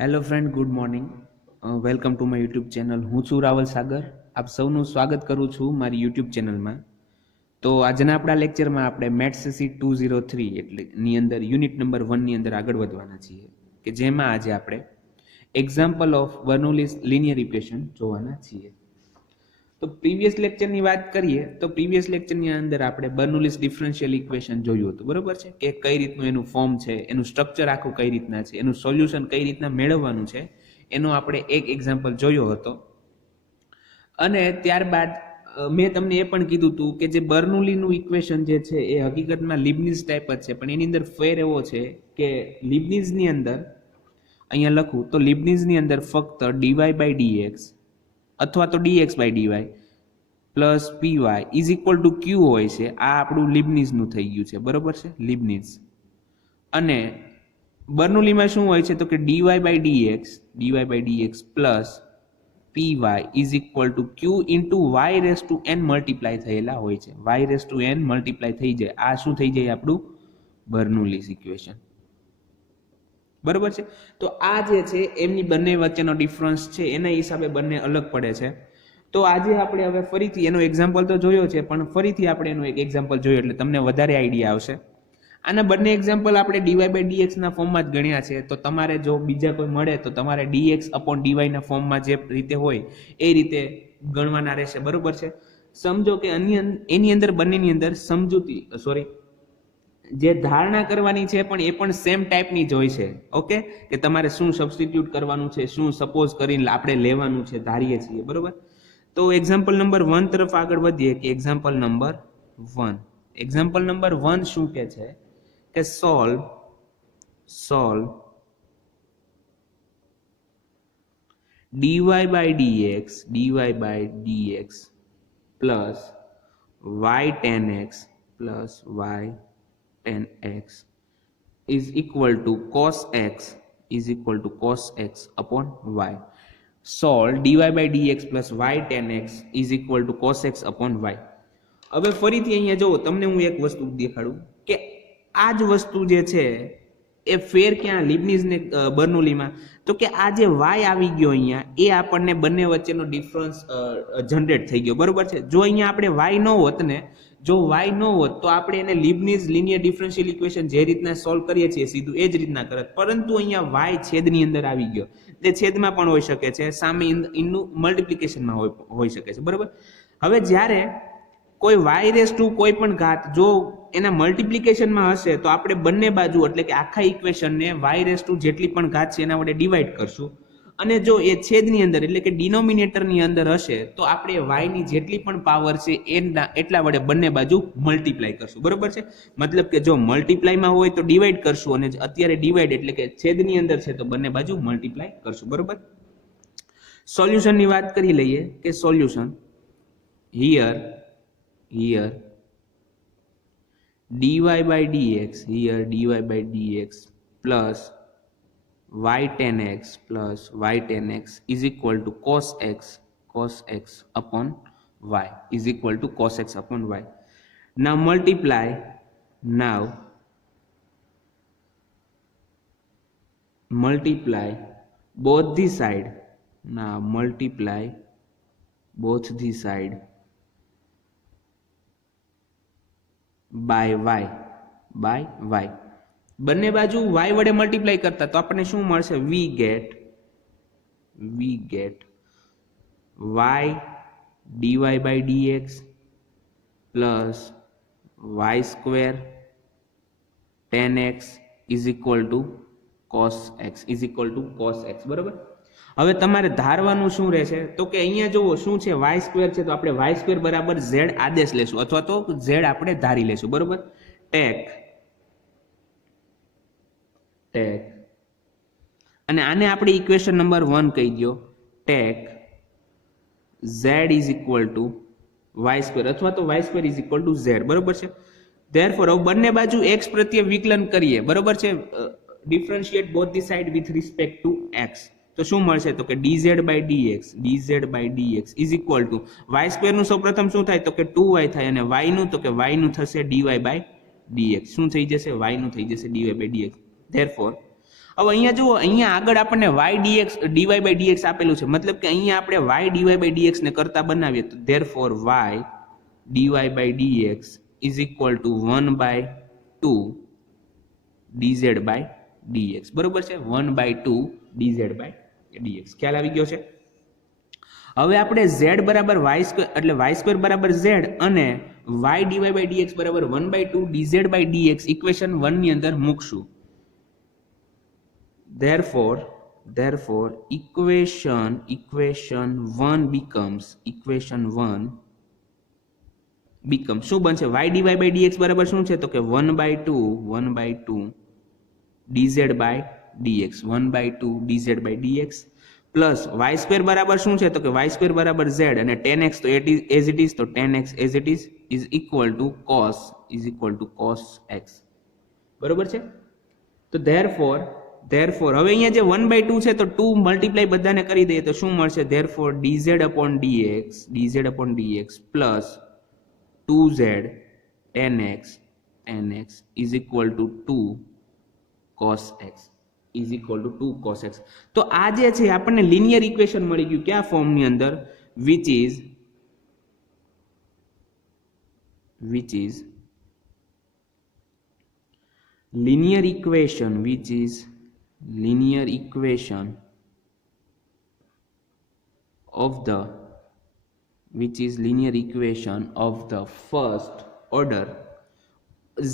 Hello friend, good morning. Welcome to my YouTube channel. હું છું રાવલ સાગર. આપ સૌનું સ્વાગત કરું છું મારી યુટ્યુબ ચેનલમાં. તો આજના આપણા લેક્ચરમાં આપણે મેથ્સ 203 એટલે ની અંદર યુનિટ નંબર 1 ની અંદર આગળ વધવાના છીએ, કે જેમાં આજે આપણે એક્ઝામ્પલ ઓફ બર્નોલીઝ લિનિયર ઇક્વેશન જોવાના છીએ. તો પ્રીવિયસ લેક્ચરની વાત કરીએ તો પ્રીવિયસ લેક્ચરની અંદર આપણે બર્નોલીઝ ડિફરન્શિયલ ઇક્વેશન જોયું હતું, બરોબર છે, કે કઈ રીતનું એનું ફોર્મ છે, એનું સ્ટ્રક્ચર આખું કઈ રીતના છે, એનું સોલ્યુશન કઈ રીતના મેળવવાનું છે, એનો આપણે એક એક્ઝામ્પલ જોયો હતો. અને ત્યારબાદ મેં તમને એ પણ કીધું હતું કે જે બર્નોલીનું ઇક્વેશન જે છે એ હકીકતમાં લિબનીઝ ટાઈપ જ છે, પણ એની અંદર ફેર એવો છે કે લિબનીઝની અંદર અહીંયા લખું તો લિબનીઝની અંદર ફક્ત ડીવાય બાય ડીએક્સ અથવા તો dx by dy plus py is equal to q હોય છે. આ આપણું લિબનીઝનું થઈ ગયું છે, બરોબર છે, લિબનીઝ. અને બર્નોલીમાં શું હોય છે તો કે dy by dx plus py is equal to q into y raise to n multiply થયેલા હોય છે. y raise to n multiply થઈ જાય, આ શું થઈ જાય આપણું બર્નોલીઝ ઇક્વેશન, બરોબર છે. તો આ જે છે એમની બંને વચ્ચેનો ડિફરન્સ છે, એના હિસાબે બંને અલગ પડે છે. તો આજે આપણે હવે ફરીથી એનો એક્ઝામ્પલ તો જોયો છે, પણ ફરીથી આપણે એનું એક એક્ઝામ્પલ જોયું એટલે તમને વધારે આઈડિયા આવશે. આના બંને એક્ઝામ્પલ આપણે ડીવાય બાય ડીએક્સ ના ફોર્મમાં જ ગણ્યા છે. તો તમારે જો બીજા કોઈ મળે તો તમારે ડીએક્સ અપોન ડીવાય ના ફોર્મમાં જે રીતે હોય એ રીતે ગણવાના રહેશે, બરોબર છે. સમજો કે એની અંદર બંનેની અંદર સમજૂતી જે ધારણા કરવાની છે પણ એ પણ સેમ ટાઈપની જ હોય છે. ઓકે, કે તમારે શું સબસ્ટિટ્યુટ કરવાનું છે, શું સપોઝ કરીને આપણે લેવાનું છે, ધારીએ છીએ, બરોબર. તો એક્ઝામ્પલ નંબર 1 તરફ આગળ વધીએ કે એક્ઝામ્પલ નંબર 1 શું કે છે કે solve dy by dx plus y tan x plus y tan x is equal to cos x upon y. Solve dy by dx plus y tan x is equal to cos x upon y. હવે ફરીથી અહીંયા જો તમને હું એક વસ્તુ દેખાડું કે આ જ વસ્તુ જે છે એ ફેર ક્યાં લિબનીઝ ને બર્નોલીમાં, તો કે આ જે y આવી ગયો અહીંયા એ આપણને બંને વચ્ચેનો ડિફરન્સ જનરેટ થઈ ગયો, બરોબર છે. જો અહીંયા આપણે y ન હોત ને, જો y ન હોત તો આપણે એને લિબનીઝ લિનિયર ડિફરન્શિયલ ઇક્વેશન જે રીતના સોલ્વ કરીએ છીએ સીધું એ જ રીતના કરત, પરંતુ અહીંયા y છેદની અંદર આવી ગયો. તે છેદમાં પણ હોઈ શકે છે, સામે ઇનનું મલ્ટિપ્લિકેશનમાં હોઈ શકે છે, બરોબર. હવે જ્યારે કોઈ y રેસ ટુ કોઈ પણ ઘાત જો એના મલ્ટિપ્લિકેશનમાં હશે તો આપણે બંને બાજુ એટલે કે આખા ઇક્વેશનને y રેસ ટુ જેટલી પણ ઘાત છે એના વડે ડિવાઈડ કરશું. અને જો એ છેદની અંદર એટલે કે ડિનોમિનેટરની અંદર હશે તો આપણે y ની જેટલી પણ પાવર છે એટલા વડે બંને બાજુ મલ્ટીપ્લાય કરશું, બરોબર છે. મતલબ કે જો મલ્ટીપ્લાયમાં હોય તો ડિવાઈડ કરશું, અને અત્યારે ડિવાઈડ એટલે કે છેદની અંદર છે તો બંને બાજુ મલ્ટીપ્લાય કરશું, બરોબર. સોલ્યુશનની વાત કરી લઈએ કે solution here dy by dx plus y tan x is equal to cos x upon y is equal to cos x upon y. Now multiply both the side. Now multiply both the side by y. બંને બાજુ y વડે multiply કરતા તો આપણને શું મળશે? we get y dy by dx plus y square tan x is equal to cos x, બરોબર. હવે તમારે ધારવાનું શું રહેશે તો કે અહીંયા જુઓ શું છે, y સ્ક્વેર છે તો આપણે y સ્ક્વેર બરાબર z આદેશ લેશું અથવા તો z આપણે ધારી લેશું, બરોબર. ટેક અને આને આપણે ઇક્વેશન નંબર 1 કહી દો. Take z is equal to y square અથવા તો y square is equal to z, બરોબર છે. ધેરફોર હવે બંને બાજુ x પ્રત્યે વિકલન કરીએ, બરોબર છે. Differentiate both the side with respect to x. તો શું મળશે તો કે dz by dx is equal to y square નું સૌપ્રથમ શું થાય તો કે 2y થાય, અને y નું તો કે y નું થશે dy by dx. શું થઈ જશે? y નું થઈ જશે dy by dx. ધેરફોર હવે અહીંયા જુઓ, અહીંયા આગળ આપણને y dx dy by dx આપેલું છે, મતલબ કે અહીંયા આપણે y dy by dx ને કરતા બનાવીએ તો therefore y dy by dx is equal to 1 by 2 dz by dx. બરોબર છે, 1 by 2 dz by dx. ખ્યાલ આવી ગયો છે? હવે આપણે z બરાબર y² એટલે y² બરાબર z અને y dy by dx બરાબર 1 by 2 dz by dx equation 1 ની અંદર મૂકશું. therefore equation 1 becomes શું બનશે? y dy by dx બરાબર શું છે? તો કે 1 by 2 dz by dx, 1 by 2 dz by dx plus y² બરાબર શું છે? તો કે y² બરાબર z અને tan x તો as it is, તો tan x as it is equal to cos x. બરોબર છે? તો therefore હવે અહીંયા જે 1 by 2 છે તો 2 મલ્ટીપ્લાય બધાને કરી દઈએ તો શું મળશે? therefore dz upon dx plus 2z tan x is equal to 2 cos x તો આ જે છે આપણને લિનિયર ઇક્વેશન મળી ગયું કયા ફોર્મની અંદર? which is linear equation of the first order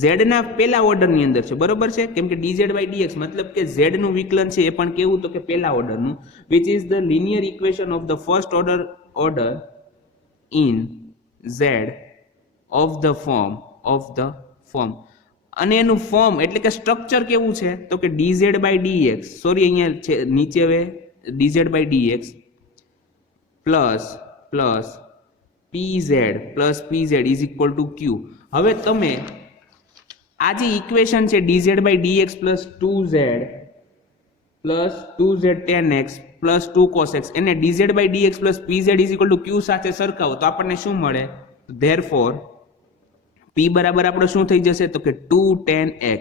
z ના પહેલા ઓર્ડર ની અંદર છે. બરોબર છે? કેમ કે dz by dx મતલબ કે z નું વિકલન છે એ પણ કેવું? તો કે પહેલા ઓર્ડર નું, which is the linear equation of the first order in z of the form અને એનું ફોર્મ એટલે કે સ્ટ્રક્ચર કેવું છે? તો કે dz by dx, સોરી અહીંયા છે નીચે હવે dz by dx plus pz is equal to q. હવે તમે આ જે ઇક્વેશન છે dz by dx plus 2z tan x plus 2 cos x એને dz by dx plus pz is equal to q સાથે સરખાવો તો આપણને શું મળે? therefore p બરાબર આપણો શું થઈ જશે? તો કે 2 tan x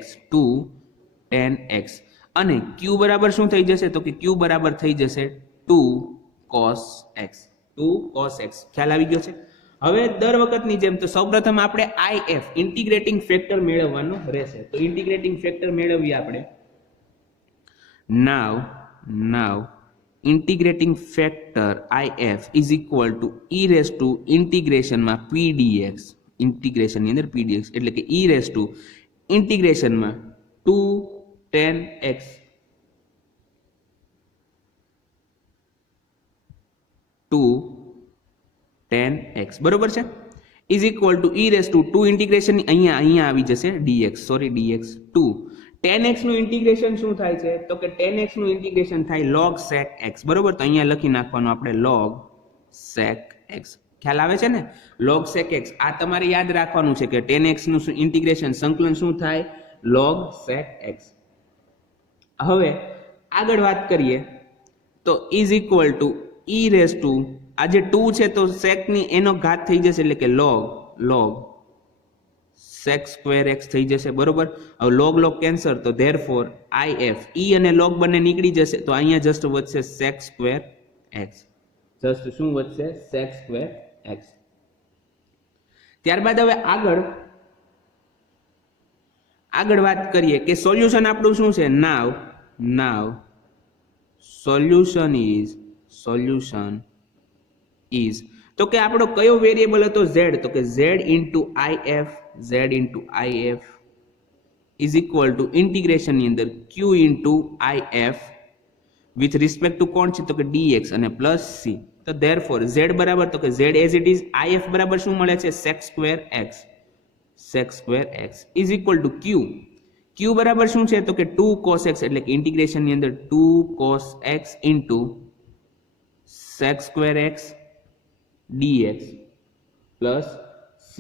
અને q બરાબર શું થઈ જશે? તો કે q બરાબર થઈ જશે 2 cos x. ખ્યાલ આવી ગયો છે? હવે દર વખતની જેમ તો સૌપ્રથમ આપણે if ઇન્ટિગ્રેટિંગ ફેક્ટર મેળવવાનો રહેશે. તો ઇન્ટિગ્રેટિંગ ફેક્ટર મેળવીએ આપણે. now integrating factor if is equal to e raised to integration માં pdx, ઇન્ટિગ્રેશન ની અંદર pdx એટલે કે e raised to ઇન્ટિગ્રેશન માં 2 tan x બરોબર છે is equal to e raised to 2 integration અહીંયા આવી જશે dx 2 tan x નું ઇન્ટિગ્રેશન શું થાય છે? તો કે tan x નું ઇન્ટિગ્રેશન થાય log sec x. બરોબર? તો અહીંયા લખી નાખવાનું આપણે log sec x. ખ્યાલ આવે છે ને? log sec x આ તમારે યાદ રાખવાનું છે કે tan x નું ઇન્ટિગ્રેશન સંકલન શું થાય? log sec x. હવે આગળ વાત કરીએ તો is equal to e raised to આ જે 2 છે તો sec ની એનો ઘાત થઈ જશે એટલે કે log sec square x થઈ જશે. બરોબર? હવે log કેન્સલ તો therefore if e અને log બંને નીકળી જશે તો અહીંયા જસ્ટ વધશે sec square x. જસ્ટ શું વધશે? sec square x. ત્યારબાદ હવે આગળ વાત કરીએ કે સોલ્યુશન આપણું શું છે? now solution is તો કે આપણો કયો વેરિયેબલ હતો? z. તો કે z into if is equal to integration ની અંદર q into if with respect to કોણ છે? તો કે dx અને પ્લસ c. તો therefore z બરાબર તો કે z as it is if બરાબર શું મળે છે? sec square x is equal to q બરાબર શું છે? તો કે 2 cos x એટલે કે ઇન્ટિગ્રેશન ની અંદર 2 cos x into sec square x dx plus c.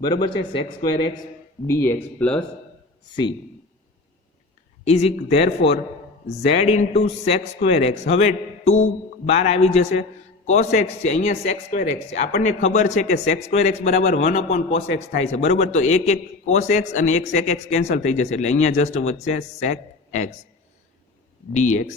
બરોબર છે? sec square x dx plus c is therefore z into sec square x. હવે 2 બાર આવી જશે. cos x છે અહીંયા sec square x છે. આપણને ખબર છે કે sec square x બરાબર 1 upon cos x થાય છે. બરોબર? તો એક cos x અને એક sec x કેન્સલ થઈ જશે એટલે અહીંયા જસ્ટ વધશે sec x dx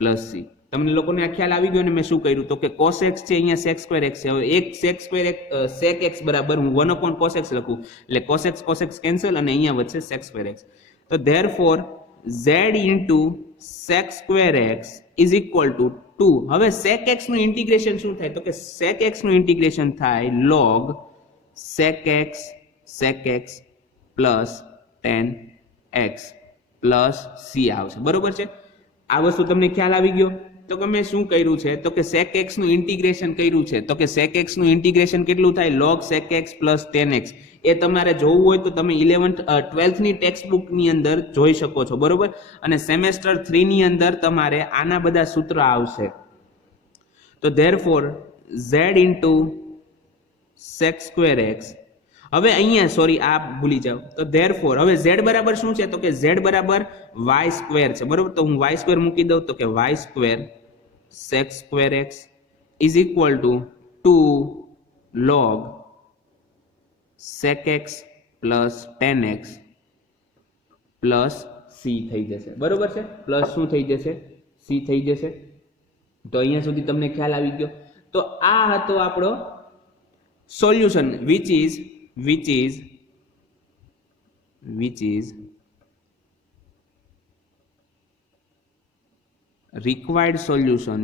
plus C. તમને લોકોને આ ખ્યાલ આવી ગયો ને મેં શું કર્યું તો કે cos x છે અહીંયા sec square x છે. હવે એક sec square x sec x બરાબર હું 1 upon cos x લખું એટલે cos x કેન્સલ અને અહીંયા વધશે sec square x. તો therefore z into sec square x is equal to 2. હવે sec x નું ઇન્ટિગ્રેશન શું થાય તો કે sec x નું ઇન્ટિગ્રેશન થાય log sec x plus tan x plus c આવશે. બરોબર છે, આ વસ્તુ તમને ખ્યાલ આવી ગયો. તો કે મેં શું કર્યું છે તો કે sec x નું ઇન્ટિગ્રેશન કર્યું છે તો કે sec x નું ઇન્ટિગ્રેશન કેટલું થાય log sec x plus tan x. એ તમારે જોવું હોય તો તમે 12th ની ટેક્સ્ટ બુક ની અંદર જોઈ શકો છો. બરોબર, અને સેમેસ્ટર 3 ની અંદર તમારે આના બધા સૂત્ર આવશે. તો therefore z into sec square x. હવે અહીંયા સોરી આ ભૂલી જાવ તો therefore હવે z બરાબર શું છે તો કે z બરાબર y સ્ક્વેર છે. બરોબર, તો હું y સ્ક્વેર મૂકી દઉં તો કે y square sec square x is equal to 2 log sec x plus tan x plus c થઈ જશે. બરોબર છે, પ્લસ શું થઈ જશે c થઈ જશે. તો અહીંયા સુધી તમને ખ્યાલ આવી ગયો. તો આ હતો આપણો solution which is required solution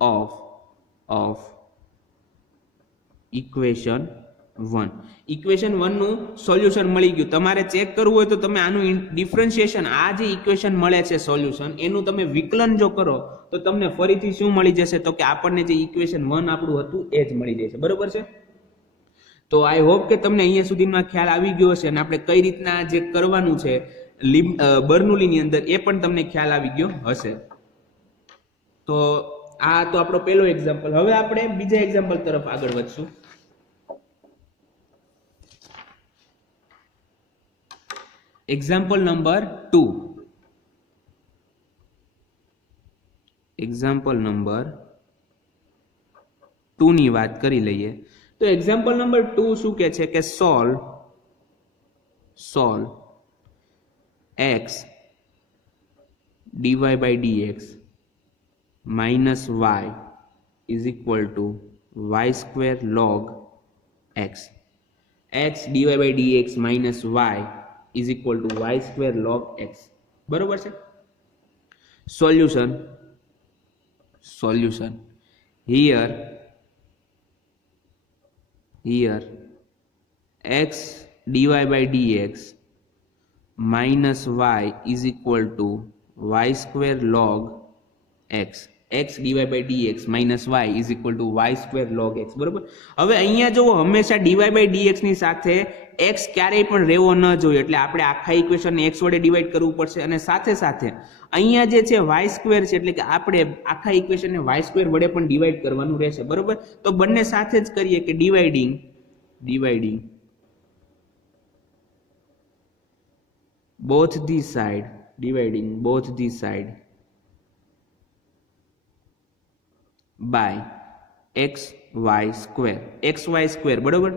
of equation 1. Equation 1 નું સોલ્યુશન મળી ગયું. તમારે ચેક કરવું હોય તો તમે આનું ડિફરન્શિએશન, આ જે ઇક્વેશન મળે છે સોલ્યુશન, એનું તમે વિકલન જો કરો તો તમને ફરીથી શું મળી જશે તો કે આપણને જે ઇક્વેશન 1 આપણું હતું એ જ મળી જશે. બરોબર છે, તો આઈ હોપ કે તમને અહીંયા સુધીમાં ખ્યાલ આવી ગયો હશે અને આપણે કઈ રીતના જે કરવાનું છે બર્નોલીની અંદર એ પણ તમને ખ્યાલ આવી ગયો હશે. તો આ તો આપણો પહેલો એક્ઝામ્પલ. હવે આપણે બીજા એક્ઝામ્પલ તરફ આગળ વધશું. Example number 2. એક્ઝામ્પલ નંબર 2 ની વાત કરી લઈએ. તો એક્ઝામ્પલ નંબર 2 શું કહે છે કે solve x dy by dx minus y is equal to y square log x. x dy by dx minus y is equal to y square log x. બરોબર છે. Solution here x dy by dx minus y is equal to y square log x. x dy by dx minus y is equal to y square log x. બરોબર, હવે અહીંયા જો હંમેશા dy by dx ની સાથે x ક્યારેય પણ રહેવો ન જોઈએ, એટલે આપણે આખા ઇક્વેશનને x વડે ડિવાઈડ કરવું પડશે અને સાથે સાથે અહીંયા જે છે y સ્ક્વેર છે એટલે કે આપણે આખા ઇક્વેશનને y સ્ક્વેર વડે પણ ડિવાઈડ કરવાનું રહેશે. બરોબર, તો બંને સાથે જ કરીએ કે dividing both the side by xy square. બરોબર,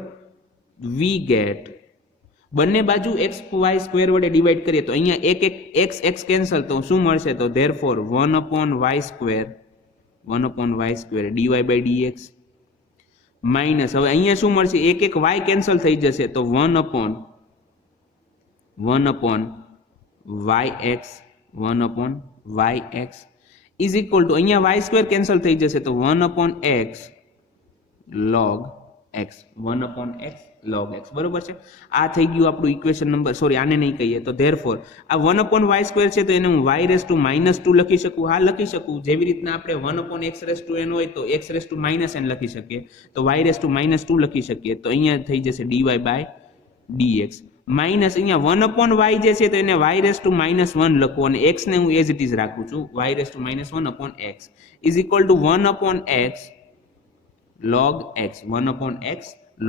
we get બંને બાજુ xy સ્ક્વેર વડે ડિવાઈડ કરીએ તો અહીંયા એક x કેન્સલ તો શું મળશે તો therefore 1 upon y square dy by dx minus હવે અહીંયા શું મળશે એક y કેન્સલ થઈ જશે તો 1 upon yx is equal to અહીંયા y સ્ક્વેર કેન્સલ થઈ જશે તો 1 upon x log x. બરોબર છે, આ થઈ ગયું આપણું ઇક્વેશન નંબર, સોરી આને નહીં કહીએ તો therefore આ 1 upon y સ્ક્વેર છે તો એને હું y raised to -2 લખી શકું. હા લખી શકું, જેવી રીતના આપણે 1 upon x raised to n હોય તો x raised to -n લખી શકીએ, તો y raised to -2 લખી શકીએ. તો અહીંયા થઈ જશે dy by dx માઇનસ અહીંયા 1 upon y જે છે તો એને y raised to -1 લખું અને x ને હું એઝ ઇટ ઇઝ રાખું છું, y raised to -1 upon x is equal to 1 upon x log x. 1 upon x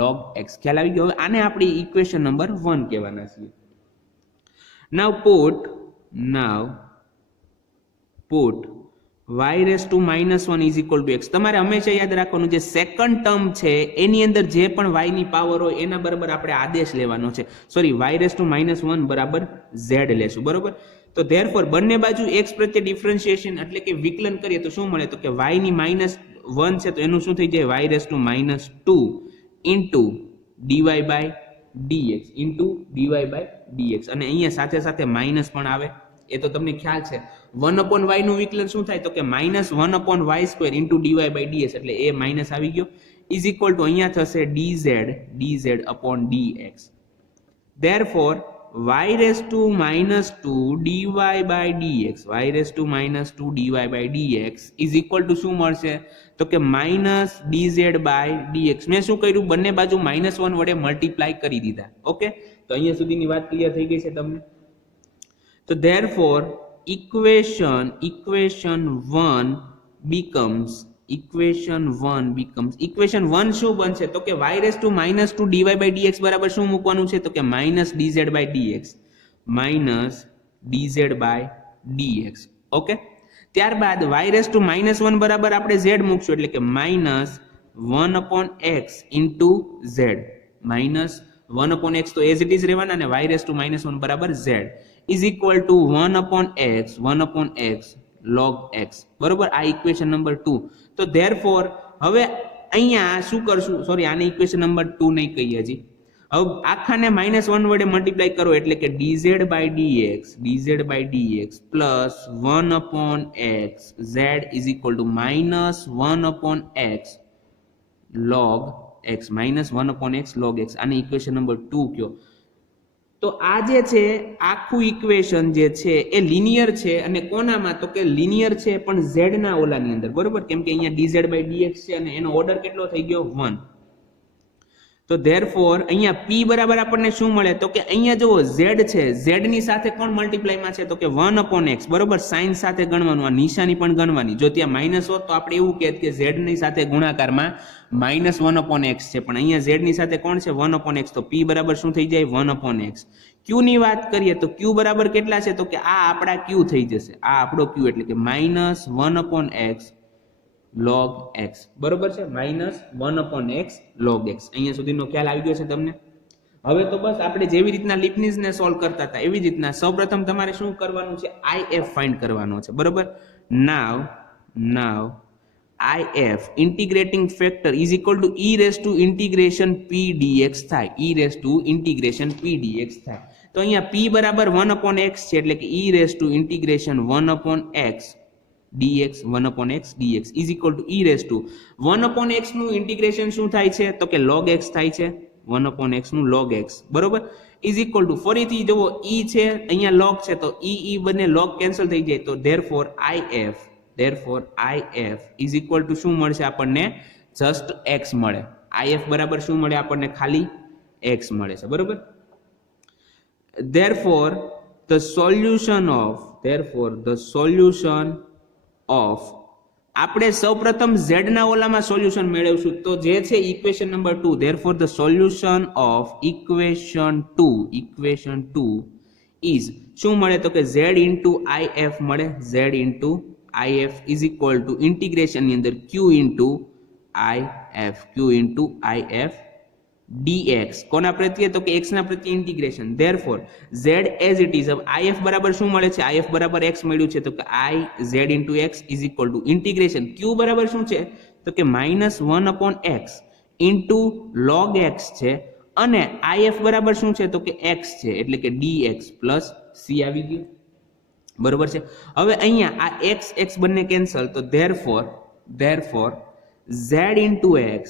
log x. ખ્યાલ આવી ગયો. હવે આને આપણી ઇક્વેશન નંબર 1 કહેવાના છે. now put y raise to -1 is equal to x. તમારે હંમેશા યાદ રાખવાનું, જે સેકન્ડ ટર્મ છે એની અંદર જે પણ y ની પાવર હોય એના બરાબર આપણે આદેશ લેવાનો છે. સોરી, y રેસ ટુ -1 બરાબર z લેશું, બરોબર. તો ધેરફોર બંને બાજુ x પ્રત્યે ડિફરન્શિએશન એટલે કે વિકલન કરીએ તો શું મળે, તો કે y ની -1 છે તો એનું શું થઈ જાય, y raise to -2 into dy by dx into dy by dx. અને અહીંયા સાથે સાથે માઇનસ પણ આવે, એ તો તમને ખ્યાલ છે. 1/y નું વિકલન શું થાય, તો કે -1/y² into dy by ds, એટલે એ માઇનસ આવી ગયો, ઇઝ ઇક્વલ ટુ અહીંયા થશે dz upon dx. Therefore y raised to -2 dy by dx, y raised to -2 dy by dx is equal to શું મળશે, તો કે -dz by dx. મેં શું કર્યું, બંને બાજુ -1 વડે મલ્ટીપ્લાય કરી દીધા. ઓકે, તો અહીંયા સુધીની વાત ક્લિયર થઈ ગઈ છે તમને. તો therefore equation 1 becomes equation 1 શું બનશે, તો કે y raised to -2 dy by dx બરાબર શું મૂકવાનું છે, તો કે -dz by dx, -dz by dx. Okay, ત્યારબાદ y raised to -1 બરાબર આપણે z મૂકશું, એટલે કે -1/x into z, -1/x તો એઝ ઇટ ઇઝ રહેવાના, અને y raised to -1 બરાબર z is equal to 1/x log x, બરોબર. આ ઇક્વેશન નંબર 2. તો ધેરફોર હવે અહીંયા શું કરશું, સોરી આને ઇક્વેશન નંબર 2 નહીં કહીએ હજી. હવે આખાને -1 વડે મલ્ટીપ્લાય કરો, એટલે કે dz by dx plus 1/x z is equal to -1/x log x, -1/x log x. આને ઇક્વેશન નંબર 2 કયો. તો આ જે છે આખું ઇક્વેશન જે છે એ લિનિયર છે, અને કોનામાં, તો કે લિનિયર છે પણ z ના ઓલાની અંદર, બરોબર. કેમ કે અહીંયા dz by dx છે અને એનો ઓર્ડર કેટલો થઈ ગયો, 1. તો ધેરફોર અહીંયા p બરાબર આપણને શું મળે, તો કે અહીંયા જુઓ z છે, z ની સાથે કોણ મલ્ટીપ્લાયમાં છે, તો કે 1/x, બરોબર. સાઇન સાથે ગણવાનું, આ નિશાની પણ ગણવાની. જો ત્યાં માઇનસ હોત તો આપણે એવું કહેત કે z ની સાથે ગુણાકારમાં -1/x છે, પણ અહીંયા z ની સાથે કોણ છે, 1/x. તો p બરાબર શું થઈ જાય, 1/x. q ની વાત કરીએ તો q બરાબર કેટલા છે, તો કે આ આપણા q થઈ જશે, આ આપણો q, એટલે કે -1/x log x, બરોબર છે, -1/x log x. અહીંયા સુધીનો ખ્યાલ આવી ગયો છે તમને. હવે તો બસ આપણે જેવી રીતના લિબનીઝ ને સોલ્વ કરતા હતા એવી જ રીતના સૌપ્રથમ તમારે શું કરવાનું છે, if ફાઇન્ડ કરવાનો છે, બરોબર. Now if integrating factor is equal to e raise to integration p dx થાય, e raise to integration p dx થાય. તો અહીંયા p બરાબર 1/x છે, એટલે કે e raise to integration 1/x dx, 1/x dx is equal to e raised to 1/x નું integration શું થાય છે, તો કે log x થાય છે, 1/x નું log x, બરોબર. is equal to ફરીથી જુઓ e છે, અહીંયા log છે, તો e બંને log કેન્સલ થઈ જાય. તો therefore if is equal to શું મળશે આપણને, જસ્ટ x મળે. if બરાબર શું મળે આપણને, ખાલી x મળે છે, બરોબર. therefore the solution of આપણે સૌપ્રથમ z ના ઓલામાં સોલ્યુશન મેળવશું, તો જે છે equation number 2. therefore the solution of equation 2 is શું મળે, તો કે z into if મળે, z into if is equal to integration ની અંદર q into if dx, કોના પ્રત્યે, તો કે x ના પ્રત્યે integration. therefore z as it is, હવે if બરાબર શું મળે છે, if બરાબર x મળ્યું છે, તો કે I z into x is equal to integration q બરાબર શું છે, તો કે -1/x into log x છે, અને if બરાબર શું છે, તો કે x છે, એટલે કે dx plus c આવી ગયું, બરોબર છે. હવે અહીંયા આ x બંને કેન્સલ, તો therefore z into x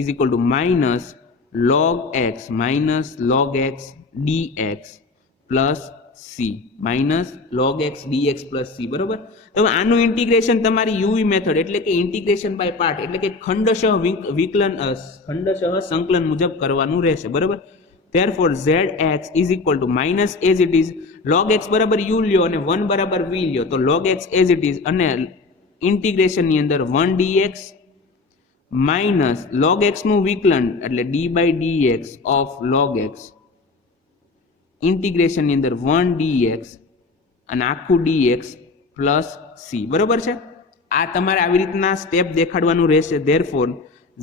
is equal to -log x dx plus c, -log x dx plus c, બરોબર. તો આનું ઇન્ટિગ્રેશન તમારી યુવી મેથડ એટલે કે ઇન્ટિગ્રેશન બાય પાર્ટ એટલે કે ખંડશઃ સંકલન મુજબ કરવાનું રહેશે, બરોબર. therefore zx is equal to minus as it is log x બરાબર u લ્યો અને 1 બરાબર v લ્યો, તો log x as it is અને ઇન્ટિગ્રેશન ની અંદર 1 dx માઇનસ log x નું વિકલન એટલે d by dx of log x, integration ની અંદર 1 dx અને આખું dx પ્લસ સી. બરોબર છે. આ તમારે આવી રીતના સ્ટેપ દેખાડવાનું રહેશે. ધેરફોર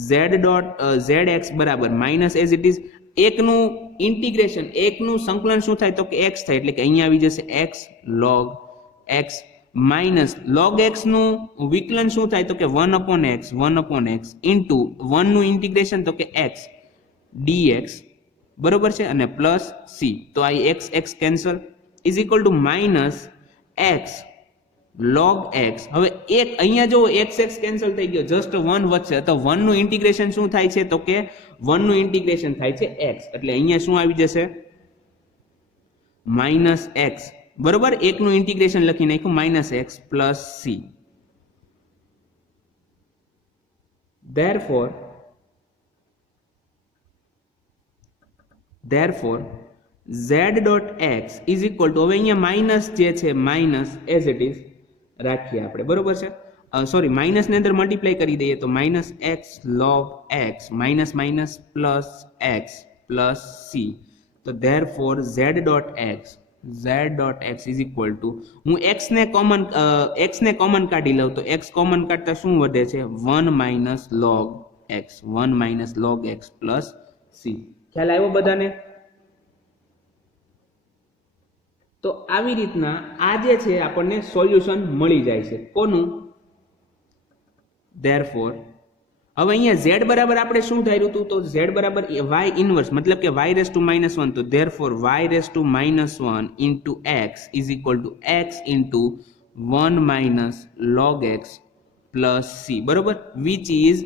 ઝેડ એક્સ બરાબર માઇનસ એઝ ઇટ ઇઝ એકનું ઇન્ટિગ્રેશન, એકનું સંકલન શું થાય તો કે એક્સ થાય, એટલે કે અહીંયા આવી જશે x log x minus log x નું વિકલન શું થાય તો કે 1/x ઇન્ટુ 1 નું ઇન્ટિગ્રેશન તો કે એક્સ dx. બરોબર છે. અને પ્લસ સી. તો આ x x cancel is equal two minus x log x. હવે એક અહીંયા જો x x કેન્સલ થઈ ગયો, જસ્ટ 1 વધશે, તો 1 નું ઇન્ટિગ્રેશન શું થાય છે તો કે 1 નું ઇન્ટિગ્રેશન થાય છે x, એટલે અહીંયા શું આવી જશે માઇનસ x. બરોબર. એકનું ઇન્ટિગ્રેશન લખી નાખ્યું minus x plus C. therefore z dot x is equal two, હવે અહીંયા માઇનસ જે છે માઇનસ એઝ ઇટ ઇઝ રાખીએ આપણે. બરોબર છે. સોરી, માઇનસ ની અંદર મલ્ટીપ્લાય કરી દઈએ તો minus x log x minus minus plus x plus c. તો therefore z dot x is equal to, હું x ને કોમન કાઢી લઉં તો x કોમન કાઢતા શું વધે છે 1 minus log x plus C. ખ્યાલ આવ્યો બધાને? તો આવી રીતના આ જે છે આપણને સોલ્યુશન મળી જાય છે. કોનું? ધેરફોર હવે અહીંયા z બરાબર આપણે શું ધાર્યું હતું તો z બરાબર y ઇન્વર્સ, મતલબ કે y રેસ ટુ -1. તો therefore y raise to -1 into x is equal to x into 1 minus log x plus c. બરોબર. Which is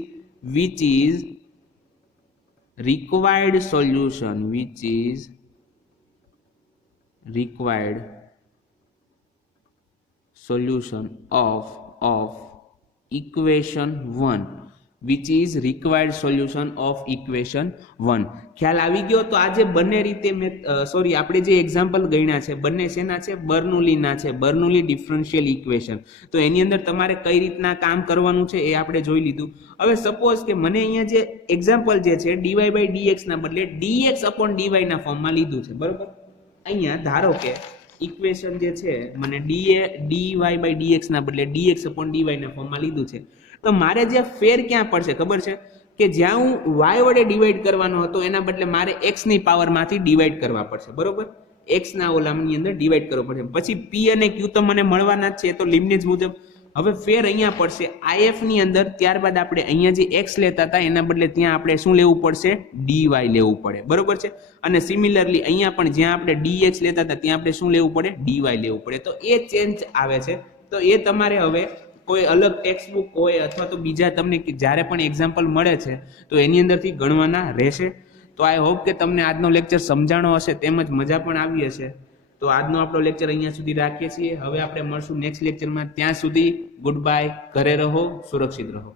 required solution of equation 1. ખ્યાલ આવી ગયો? તો આજે બંને રીતે આપણે જે એક્ઝામ્પલ ગણ્યા છે બંને શેના છે? બર્નોલીના છે, બર્નોલી ડિફરન્શિયલ ઇક્વેશન. તો એની અંદર તમારે કઈ રીતના કામ કરવાનું છે એ આપણે જોઈ લીધું. હવે સપોઝ કે મને અહીંયા જે એક્ઝામ્પલ જે છે dy બાય dx ના બદલે dx અપોન dy ના ફોર્મમાં લીધું છે. બરોબર. અહીંયા ધારો કે ઇક્વેશન જે છે મને dy બાય dx ના બદલે dx અપોન dy ના ફોર્મમાં લીધું છે. તો મારે જે ફેર ક્યાં પડશે ખબર છે? કે જ્યાં હું y વડે ડિવાઈડ કરવાનો હતો એના બદલે મારે x ની પાવરમાંથી ડિવાઈડ કરવા પડશે. બરોબર. x ના ઓલામની અંદર ડિવાઈડ કરવો પડશે. પછી p અને q તો મને મળવાના જ છે, તો લીબનીઝ મુજબ હવે ફેર અહીંયા પડશે if ની અંદર. ત્યારબાદ આપણે અહીંયા જે x લેતા હતા એના બદલે ત્યાં આપણે શું લેવું પડશે? dy લેવું પડે. બરોબર છે. અને સિમિલરલી અહીંયા પણ જ્યાં આપણે dx લેતા હતા ત્યાં આપણે શું લેવું પડે? dy લેવું પડે. તો એ ચેન્જ આવે છે. તો એ તમારે હવે કોઈ અલગ ટેક્સ્ટ બુક હોય અથવા તો બીજા તમને જ્યારે પણ એક્ઝામ્પલ મળે છે તો એની અંદરથી ગણવાના રહેશે. તો આઈ હોપ કે તમને આજનો લેક્ચર સમજાણો હશે, તેમજ મજા પણ આવી હશે. તો આજનો આપણો લેક્ચર અહીંયા સુધી રાખીએ છીએ. હવે આપણે મળશું નેક્સ્ટ લેક્ચરમાં. ત્યાં સુધી ગુડ બાય. ઘરે રહો, સુરક્ષિત રહો.